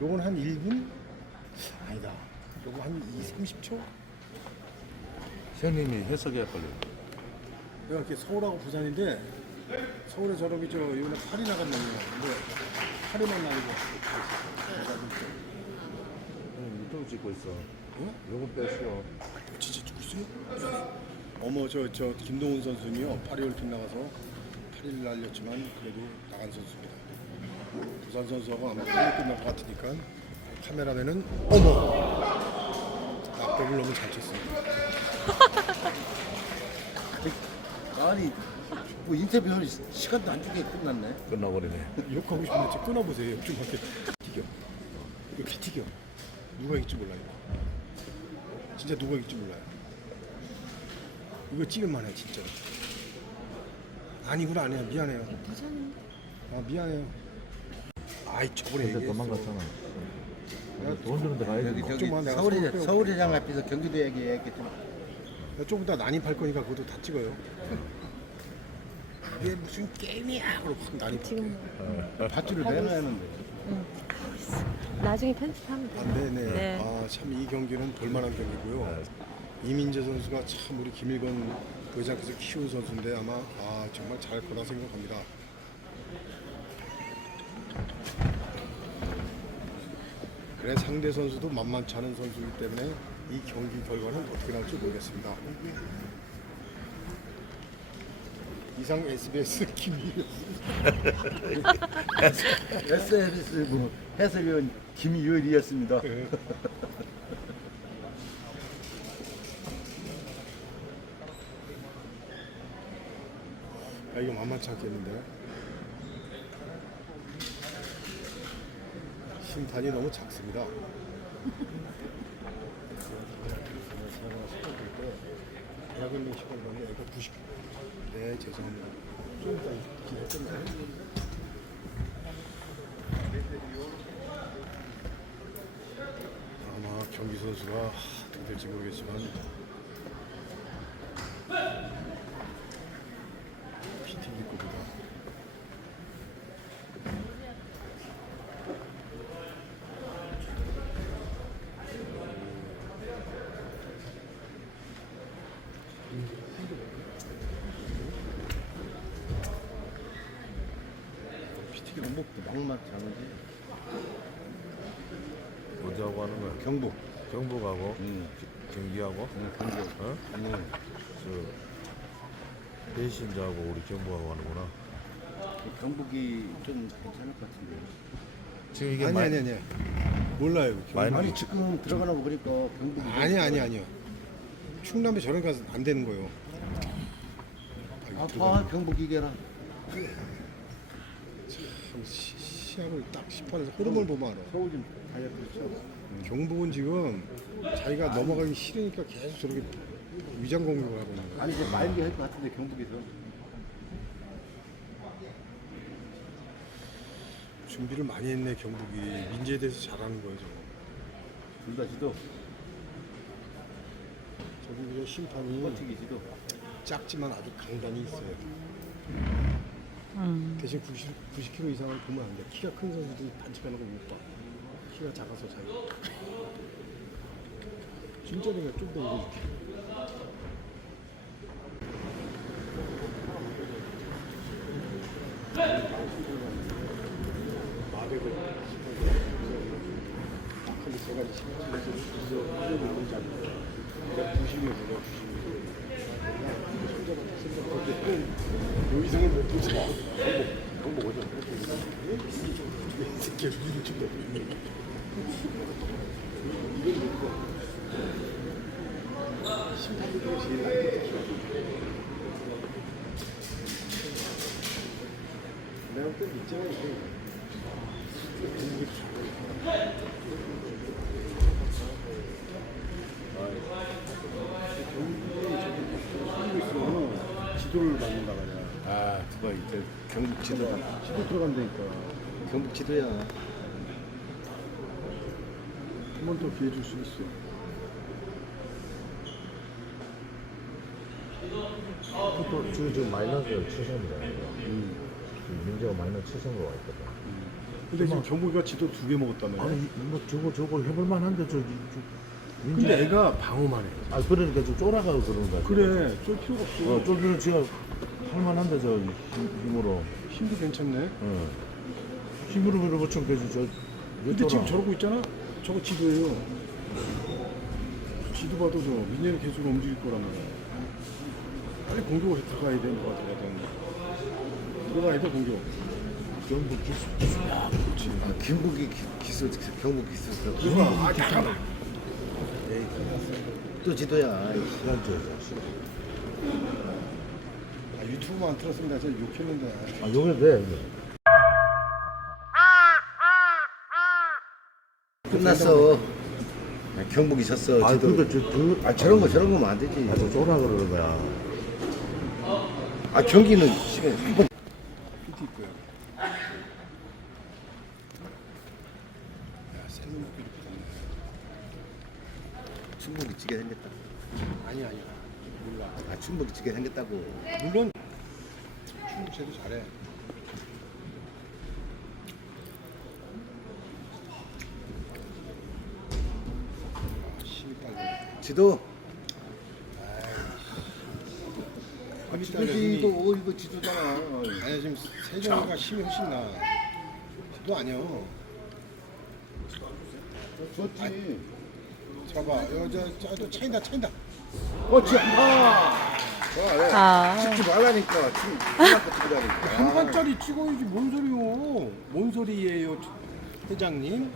요건 한 1분? 아니다. 요거 한 2, 30초? 형님이 해석이 헷갈려. 내가 이렇게 서울하고 부산인데 서울에 저렇게 저 이번에 파리 나간 놈이야. 근데 파리만 나고 형 유튜브 찍고 있어. 어? 요거 빼시오. 진짜 있어요? 미안해. 어머 저 저 김동훈 선수는요 파리 올림픽 나가서 8일 날렸지만 그래도 나간 선수입니다. 부산 선수하고 아마 빨리 끝날 것 같으니까 카메라맨은 어머 낙법을 너무 잘 쳤습니다. 아니 뭐 인터뷰 할 시간도 안 주게 끝났네. 끝나버리네. 욕하고 싶은데 좀 끊어보세요. 욕 좀 할게. 튀겨. 이거 피 튀겨. 누가 이길지 몰라요. 진짜 누가 이길지 몰라요. 이거 찍을만해 진짜. 아니구나 아니야 미안해요. 부산인데? 아 미안해요. 아이 저번에 근데. 도망갔잖아. 돈 주는데 가야지. 여기 뭐. 내가 서울이 서울. 서울시장 앞에서 경기도 얘기했겠지만 나 조금 이따 난입할 거니까 그것도 다 찍어요. 이게 무슨 게임이야? 그러고 확 난입. 지금 밧줄을 내놔야 하는데. 나중에 편집하면 아, 돼요. 네네. 네. 아, 참 이 경기는 볼만한 경기고요. 이민재 선수가 참 우리 김일건 의장께서 키운 선수인데 아마 아, 정말 잘할 거다 생각합니다. 그래 상대 선수도 만만치 않은 선수이기 때문에 이 경기 결과는 어떻게 나올지 모르겠습니다. 이상 SBS 김일건 SBS 뭐 해설위원 김유일이었습니다. 아 이거 만만치 않겠는데 심판이 너무 작습니다 대학 있는 시간 봤는데 애가 90. 네 죄송합니다. 아마 경기 선수가 어떻게 될지 모르겠지만 PT가 너무 막막 잡은지. 어디하고 하는 거야? 경북. 경북하고 응. 경기하고 응, 경북. 어? 응. 저 배신자하고 우리 경북하고 하는구나. 경북이 좀 괜찮을 것 같은데. 지금 이게 아니 마- 아니 아니 몰라요. 경북이- 아니 지금 들어가나 보니까 경북이 아니 아니 아니요. 충남에 저런 가서 안 되는 거예요. 아, 아, 이거 봐 경북 이겨라. 참 시- 시합을 딱 심판에서 흐름을 보면 알아. 서울 좀 가야 그렇죠. 경북은 지금 자기가 넘어가기 싫으니까 계속 저렇게 위장 공격을 하고 있는 거예요. 아니 이제 말기 할것 같은데 경북에서. 준비를 많이 했네 경북이 민재에 대해서 잘하는 거예요 저거. 둘다 지도 저기 그냥 심판이 버티기 지도. 작지만 아주 강단이 있어요. 음. 대신 90, 90kg 이상을 보면 안 돼. 키가 큰 선수들이 반칙하는 거 못 봐. 키가 작아서 자기. 진짜 내가 좀더 읽어줄게. 마백을 근데 제가 내가 90이 뭐냐 90이 손잡아 손잡아 근데 요 이상을 못이 심판들이 제일 나이 내가 볼땐 있잖아 이게 지도를. 아 그거 이제 경북 지도. 지도 들어간다니까. 경북 지도야. 한 번 더 기회 줄 수 있어. 또 지금 지금 마이너스 7점이잖아요. 음. 민재가 마이너스 7점으로 와 있거든. 근데 지금 경복이가 지도 두 개 먹었다며. 아니 뭐 저거 저거 해볼 만한데 저, 저 근데 애가 방어만 해. 아 그러니까 좀 쫄아가고 그러는 거야 그래, 쫄 필요가 없어. 어, 쫄면 지가 할 만한데 저 힘, 힘으로 힘도 괜찮네. 어. 힘으로 밀어붙면 되지 저 근데 지금 저러고 있잖아. 저거 지도예요. 지도 봐도 저 민현이 계속 움직일 거란 말이야. 빨리 공격을 들어가야 되는 거 같거든. 들어가야 돼 공격. 전부 기술 아, 김국이 기- 기술, 경국 기술. 들어가. 아 잠깐만. 또 지도야. 자식 아, 유튜브만 내가 진짜 욕했는데. 아돼 이거. 끝났어. 아, 경북이 졌어. 아 지도. 그러니까 저, 저, 아 저런 거 저런 거면 안 되지. 아 저 쫄아 그러는 거야 아 경기는 한번 PT 있고요. 야, 셀로 이렇게 됐네. 충북이 지게 생겼다. 아니 아니. 몰라. 아 충북이 지게 생겼다고. 물론 충북 쟤도 잘해. 아, 힘이. 지도. 힘이 힘이. 지도 어, 이거 지도잖아. 아니야 지금 세종이가 힘이 훨씬 나. 도 아니야. 좋지. 봐봐, 여저저또 차인다 차인다. 그렇지. 아. 아. 찍지 말라니까. 지금 찍으라니까. 한 판짜리 찍어야지 뭔 소리요? 뭔 소리예요, 회장님?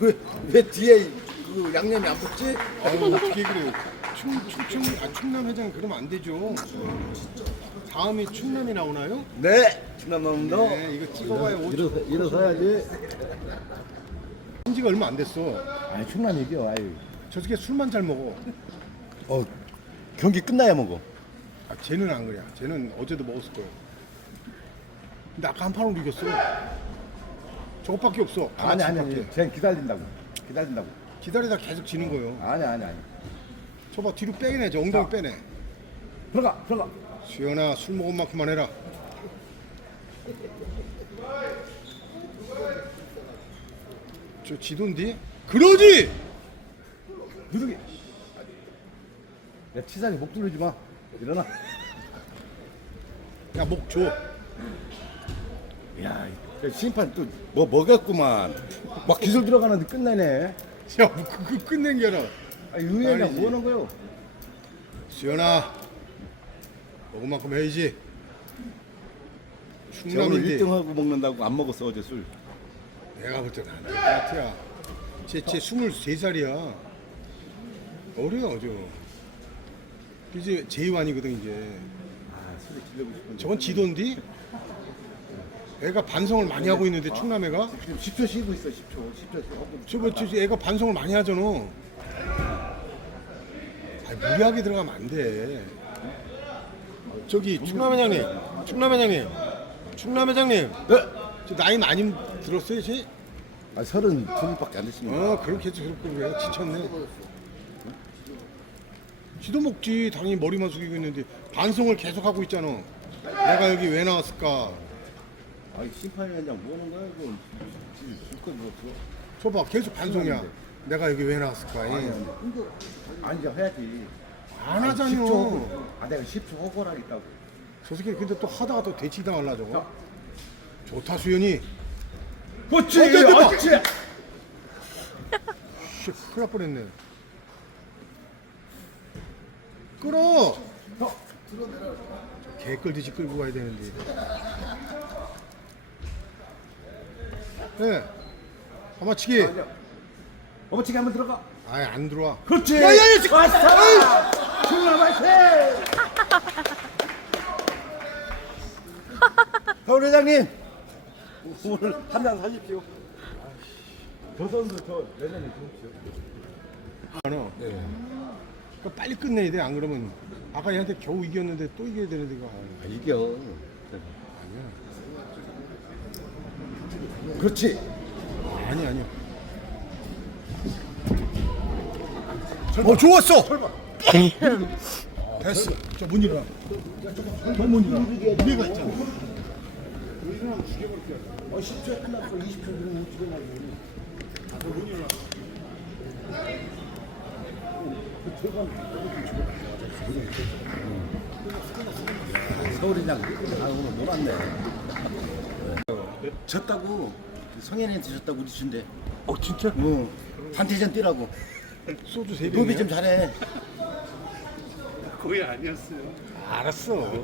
왜, 왜 뒤에 그 양념이 안 붙지? 아유 어떻게 그래요? 충, 충, 충, 아, 충남 회장 그러면 안 되죠. 다음이 충남이 나오나요? 네. 충남남도 네, 이거 찍어봐야 오 일어서 일어서야지. 한지가 얼마 안 됐어. 아니 충남 이겨. 아유. 저 새끼 술만 잘 먹어. 어 경기 끝나야 먹어. 아, 쟤는 안 그래. 쟤는 어제도 먹었을 거예요. 근데 아까 한 판으로 이겼어. 저것밖에 없어. 아니 아니. 아니. 쟤 기다린다고. 기다린다고. 기다리다 계속 지는 거예요. 아니 아니 아니. 저봐 뒤로 빼내, 저 엉덩이 빼내. 들어가 들어가. 수연아 술 먹은 만큼만 해라. 저 지도인데? 그러지! 누르기. 야 치사니 목 두르지 마. 일어나. 야 목 줘. 야 이- 심판 또 뭐 먹였구만. 막 기술 들어가는데 끝내네. 야, 뭐 그, 그 끝낸 게 아니라. 아 아니지. 뭐 하는 거요? 수연아 먹은 만큼 해야지. 오늘 충남인데 1등하고 먹는다고 안 먹었어 어제 술. 내가 볼 때는 안 될 것 같아. 쟤, 쟤 23살이야. 어려, 저. 이제 제1이거든, 이제. 아 술이 질려고 싶은데. 저건 지도인데? 애가 반성을 많이 하고 있는데, 충남애가? 지금 10초 쉬고 있어 10초 10초 쉬고. 저거 저 애가 반성을 많이 하잖아. 아니, 무리하게 들어가면 안 돼. 저기 충남 회장님, 충남 회장님, 충남 회장님. 네. 저 나이 많이 들었어요, 쟤? 아 서른 둘밖에 안 됐습니다. 어, 그렇게 해서 그렇고 왜 지쳤네. 지도 먹지. 당연히 머리만 숙이고 있는데 반성을 계속 하고 있잖아. 내가 여기 왜 나왔을까? 아 심판위원장 뭐 하는 거야 이거? 지금 줄거 뭐 줘? 저봐, 계속 반성이야. 내가 여기 왜 나왔을까? 아니 아니. 이거 아니 이제 해야지. 안 하잖여. 10초 허고. 아 내가 10초 허고라겠다고. 저 새끼 근데 또 하다가 또 대치당할라 저거. 좋다 수현이. 그렇지. 어. 그렇지. 씨, 큰일 날 뻔했네. 끌어. 개 끌듯이 끌고 가야 되는데. 네. 아마치기. 어머치기 한번 들어가. 아예 안 들어와. 그렇지. 야 야 야 지금. 왔어. 충남 화이팅. 서울 회장님 오늘 한잔 사십시오. 저 선수 저 내년에 주십시오. 그러니까 빨리 끝내야 돼. 안 그러면 아까 얘한테 겨우 이겼는데 또 이겨야 되는데 이거. 아, 이겨. 그렇지. 아니 아니요. 어 좋았어. 됐어. 저못 일어나. 저못 일어나. 위가 있잖아. 어 10초에 끝났어 20초 그러면 아, 그 문이나. 서울이장 아 오늘 놀았네 졌다고 성현이한테 졌다고 우리 준대 어 진짜? 어 단체전 뛰라고 소주 세 병. 노비 좀 잘해 거의 아니었어요. 알았어.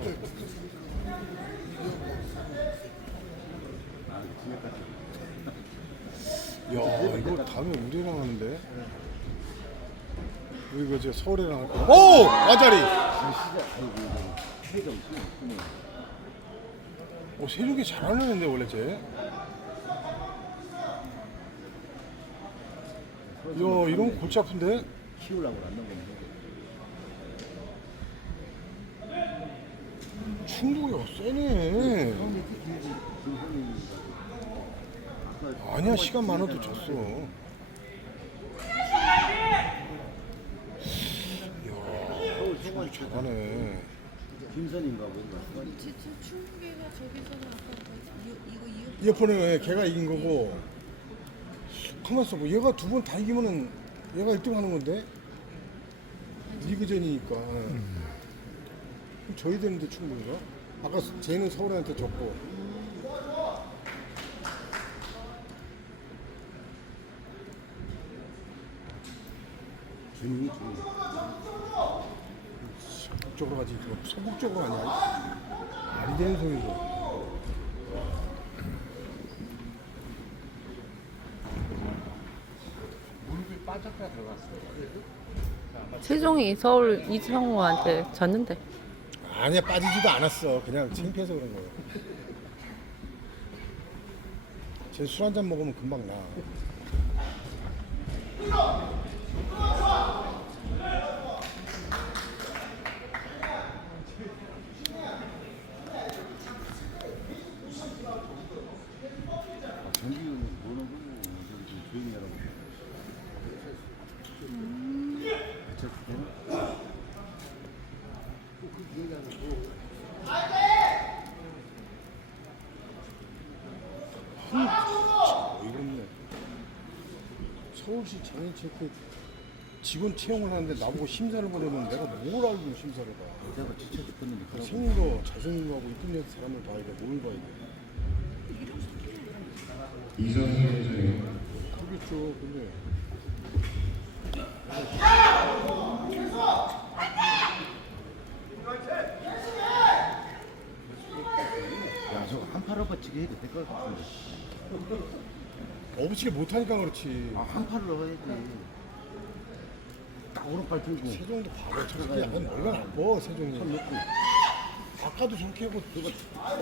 야 이거 다음에 우리랑 하는데. 우리 그저 서울이랑 할 거야. 오 와자리. 오 세력이 잘하는 애인데 원래 쟤. 야 이런 거 골치 아픈데. 키우려고 안 넘겼네 충북이가 세네. 아니야 시간 많아도 졌어. 충북이 잘하네. 김선인가 뭔가 충북이가 저기서는 아까 뭐 이거 이거 이어폰은 걔가 이긴 거고. 가만 있어봐. 얘가 두 번 다 이기면은 얘가 1등 하는 건데. 리그전이니까. 그럼 져야 되는데 충북이가. 아까 쟤는 서울한테 졌고. 북 쪽으로 가지 그거 서북 쪽으로 아니야 말이 되는 소리죠. 세종이 서울 이창호한테 졌는데. 아니야 빠지지도 않았어. 그냥 창피해서 그런 거야 쟤술 한 잔 먹으면 금방 나 정기훈이 뭐는 거고 좀 조용히 하라고 저 그때는 이렇네 서울시 장애체크 직원 채용을 하는데 나보고 심사를 보려면 내가 뭘 알고 심사를 봐 내가 지쳐 죽겠는데 생긴 거 잘생긴 거하고 이쁜 여 사람을 봐야 돼. 뭘 봐야 돼? 그렇죠. 근데 야 저거 한팔 업어치기 해도 될 것 같은데 어부치게 못하니까 그렇지. 아 한 팔로 해야지 딱 오른팔 들고 세종도 바보. 저 새끼 약간 머리가 나빠. 세종이. 손 놓고 아까도 저렇게 하고 그거 따가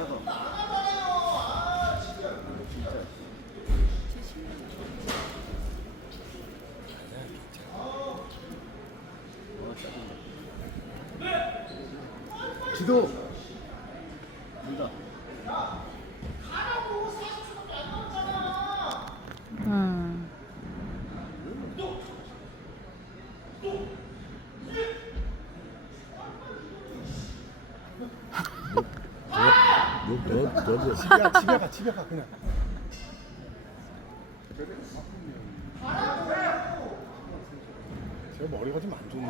지도 물다 음. 너너너 집에 가, 집에 가, 그냥. 제가 머리가 좀 안 좋네.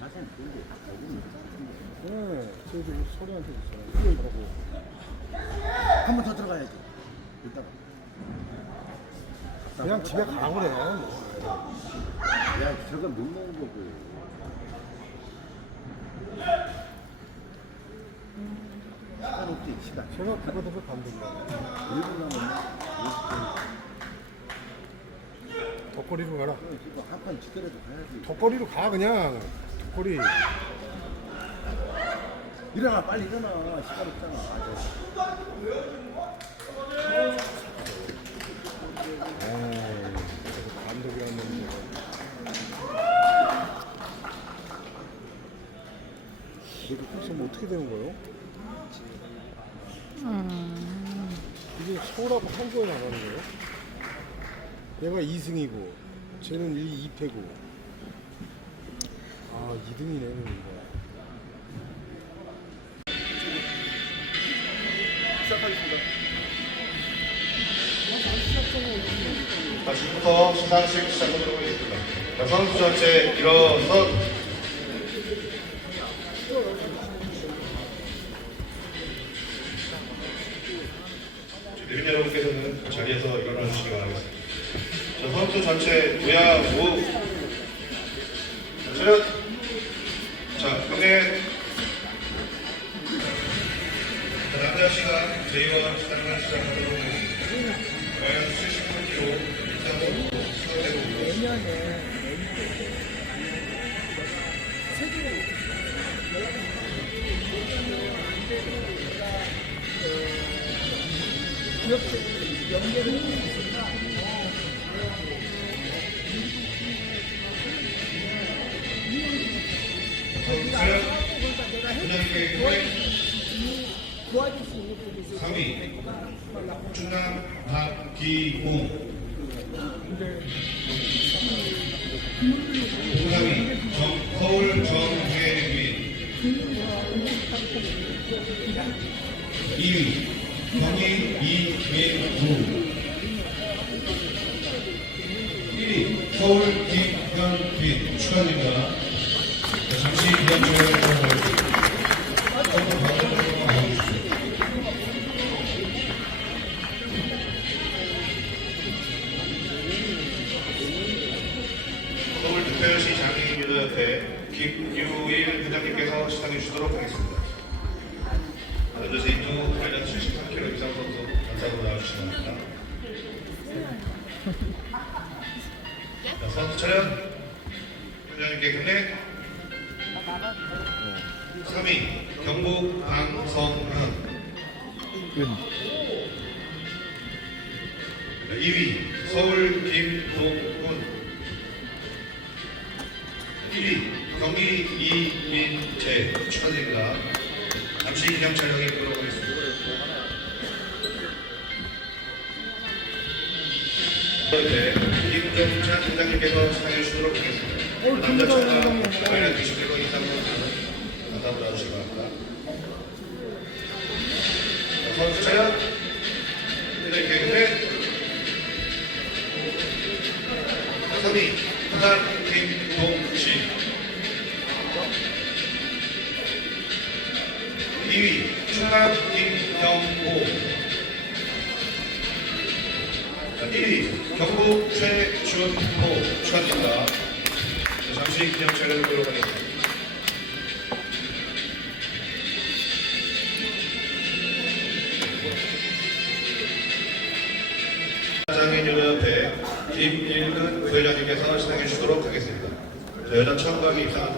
자세는 좋은데 네, 저기 소리한테 있어요. 이거 그러고. 한번 더 들어가야지 이따가 그냥 집에 가 그래. 야 저거 못 먹은 거고 시 간 없지 시간 제가 그거 돼서 감독이라. 1분 남았네 덕거리로 가라. 지금 한판 지더라도 가야지 덕거리로 가 그냥. 덕거리. 일어나 빨리 일어나 시간 없잖아 아, 감독이라는 놈이. 이거 그럼 어떻게 되는 거예요? 이게 서울하고 한국에 나가는 거예요? 얘가 2승이고 쟤는 1, 2패고 아 2등이네 이거. 자, 지금부터 시상식 시작하도록 하겠습니다. 자, 선수 전체 일어서 후회 3위 충남 박기봉 4위 정, 서울 정혜민 2위 경인 이민구 1위 서울 김현빈 축하드립니다. 자, 잠시 하 2위 서울 김동훈 1위 경기 이민재 축하드립니다. 잠시 기념 촬영에 들어가겠습니다 네, 김종찬 팀장님께서 사회 주도록 하겠습니다. 남자 청과 관련 20kg 이상으로 가는 감사합니다. 나주시기 차렷 이렇게 근데 3위 하단 김동신 2위 충남 김경호 자, 1위 경북 최준호 축하드립니다. 자, 잠시 기념 촬영을 하도록 하겠습니다. 자,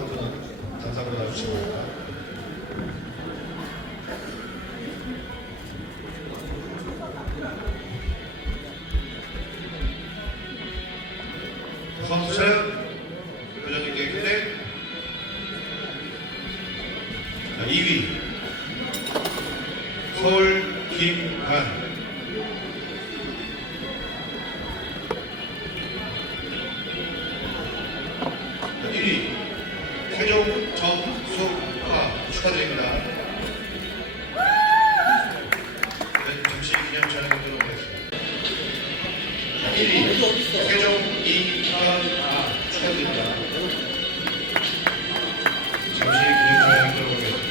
1위 세종 이하아 축하드립니다. 잠시 기념 촬영하도록 하겠습니다.